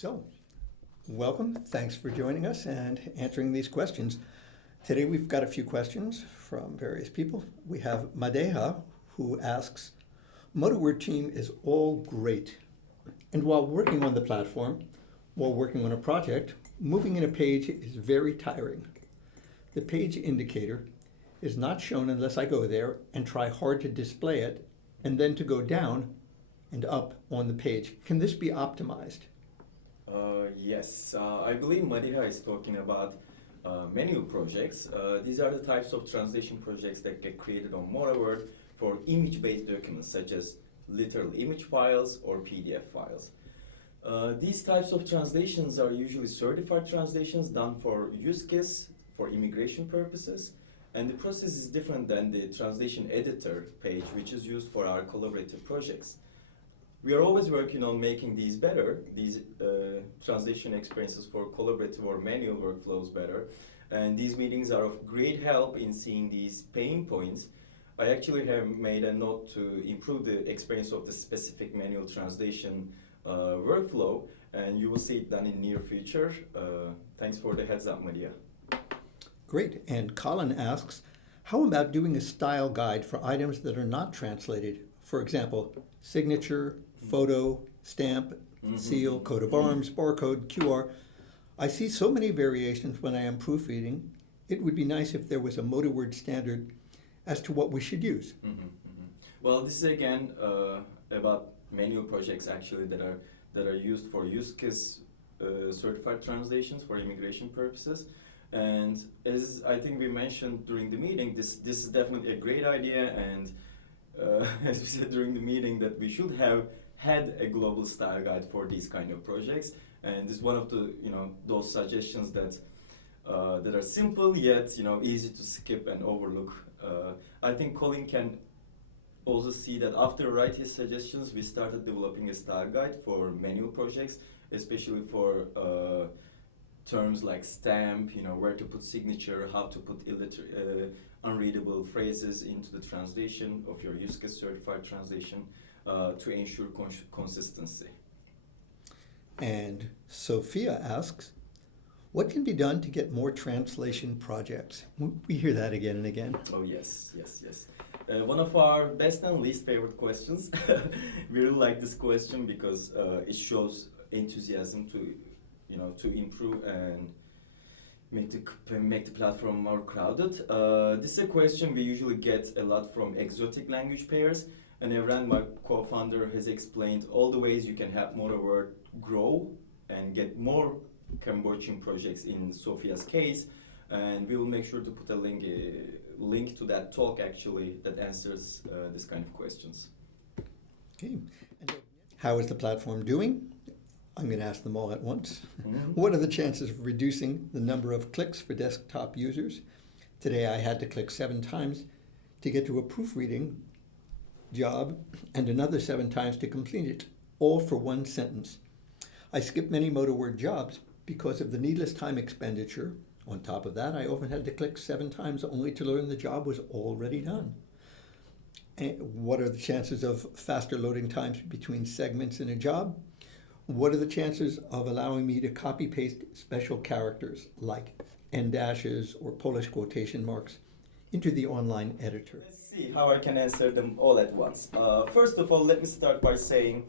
So, welcome. Thanks for joining us and answering these questions. Today we've got a few questions from various people. We have Madeha, who asks, MotaWord team is all great. And while working on the platform, while working on a project, moving in a page is very tiring. The page indicator is not shown unless I go there and try hard to display it, and then to go down and up on the page. Can this be optimized? Yes, I believe Madeha is talking about menu projects. These are the types of translation projects that get created on MotaWord for image-based documents such as literal image files or PDF files. These types of translations are usually certified translations done for use case for immigration purposes, and the process is different than the translation editor page, which is used for our collaborative projects. We are always working on making these better, these translation experiences for collaborative or manual workflows better. And these meetings are of great help in seeing these pain points. I actually have made a note to improve the experience of the specific manual translation workflow, and you will see it done in near future. Thanks for the heads up, Maria. Great. And Colin asks, how about doing a style guide for items that are not translated? For example, signature, photo, stamp, seal, coat of arms, barcode, QR. I see so many variations when I am proofreading. It would be nice if there was a MotaWord standard as to what we should use. Well, this is again about manual projects actually that are used for use case certified translations for immigration purposes. And as I think we mentioned during the meeting, this is definitely a great idea, and as we said during the meeting, that we should have had a global style guide for these kind of projects. And this is one of the those suggestions that that are simple yet easy to skip and overlook. I think Colin can also see that after writing his suggestions, we started developing a style guide for manual projects, especially for terms like stamp, where to put signature, how to put unreadable phrases into the translation of your use case certified translation to ensure consistency. And Sophia asks, what can be done to get more translation projects? We hear that again and again. Oh yes. One of our best and least favorite questions. We really like this question because it shows enthusiasm to improve and make the platform more crowded. This is a question we usually get a lot from exotic language pairs, and Evren, my co-founder, has explained all the ways you can have MotaWord grow and get more Cambodian projects in Sophia's case, and we will make sure to put a link to that talk actually that answers this kind of questions. Okay. And how is the platform doing? I'm going to ask them all at once. What are the chances of reducing the number of clicks for desktop users? Today I had to click 7 times to get to a proofreading job and another 7 times to complete it, all for 1 sentence. I skipped many MotaWord jobs because of the needless time expenditure. On top of that, I often had to click 7 times only to learn the job was already done. And what are the chances of faster loading times between segments in a job? What are the chances of allowing me to copy-paste special characters like end dashes or Polish quotation marks into the online editor? Let's see how I can answer them all at once. First of all, let me start by saying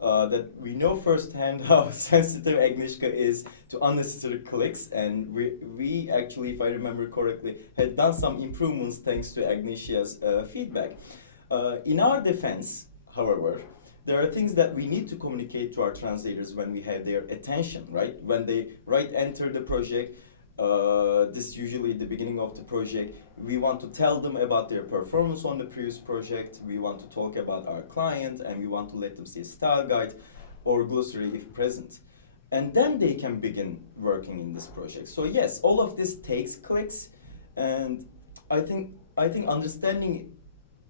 that we know firsthand how sensitive Agnieszka is to unnecessary clicks, and we actually, if I remember correctly, had done some improvements thanks to Agnieszka's feedback. In our defense, however, there are things that we need to communicate to our translators when we have their attention, right? When they enter the project, this is usually the beginning of the project, we want to tell them about their performance on the previous project, we want to talk about our client, and we want to let them see a style guide or glossary if present. And then they can begin working in this project. So yes, all of this takes clicks, and I think understanding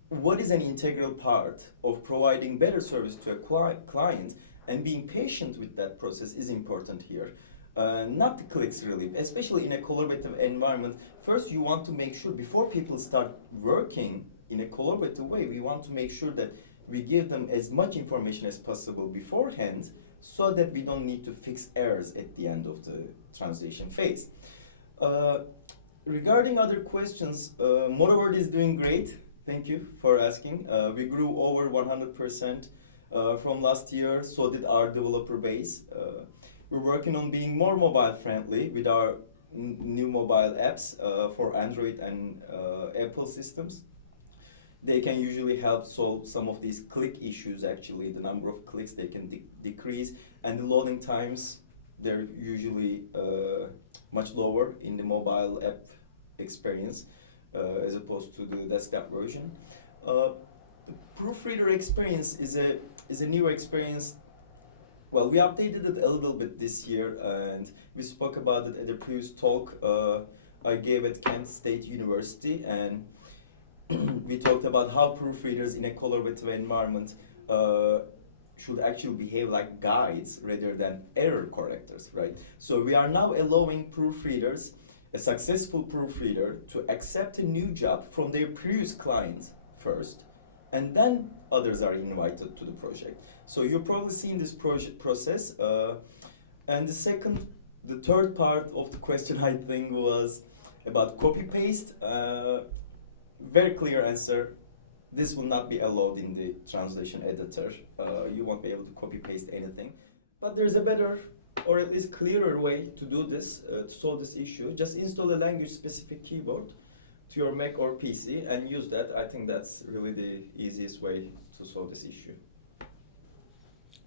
what is an integral part of providing better service to a client and being patient with that process is important here. Not the clicks really, especially in a collaborative environment. First, you want to make sure before people start working in a collaborative way, we want to make sure that we give them as much information as possible beforehand so that we don't need to fix errors at the end of the translation phase. Regarding other questions, MotaWord is doing great. Thank you for asking. We grew over 100% from last year, so did our developer base. We're working on being more mobile friendly with our new mobile apps for Android and Apple systems. They can usually help solve some of these click issues. Actually, the number of clicks they can decrease, and the loading times, they're usually much lower in the mobile app experience as opposed to the desktop version. The Proofreader experience is a new experience. Well, we updated it a little bit this year, and we spoke about it at a previous talk I gave at Kent State University, and we talked about how proofreaders in a collaborative environment should actually behave like guides rather than error correctors, right? So we are now allowing proofreaders, a successful proofreader, to accept a new job from their previous client first, and then others are invited to the project. So you've probably seen this process. And the third part of the question, I think, was about copy-paste. Very clear answer. This will not be allowed in the translation editor. You won't be able to copy-paste anything. But there's a better, or at least clearer way to do this, to solve this issue. Just install a language-specific keyboard to your Mac or PC and use that. I think that's really the easiest way to solve this issue.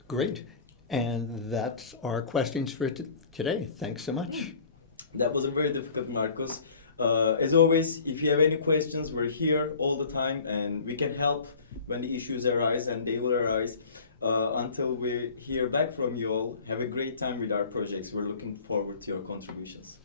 Great. And that's our questions for today. Thanks so much. That was a very difficult, Marcos. As always, if you have any questions, we're here all the time, and we can help when the issues arise, and they will arise. Until we hear back from you all, have a great time with our projects. We're looking forward to your contributions.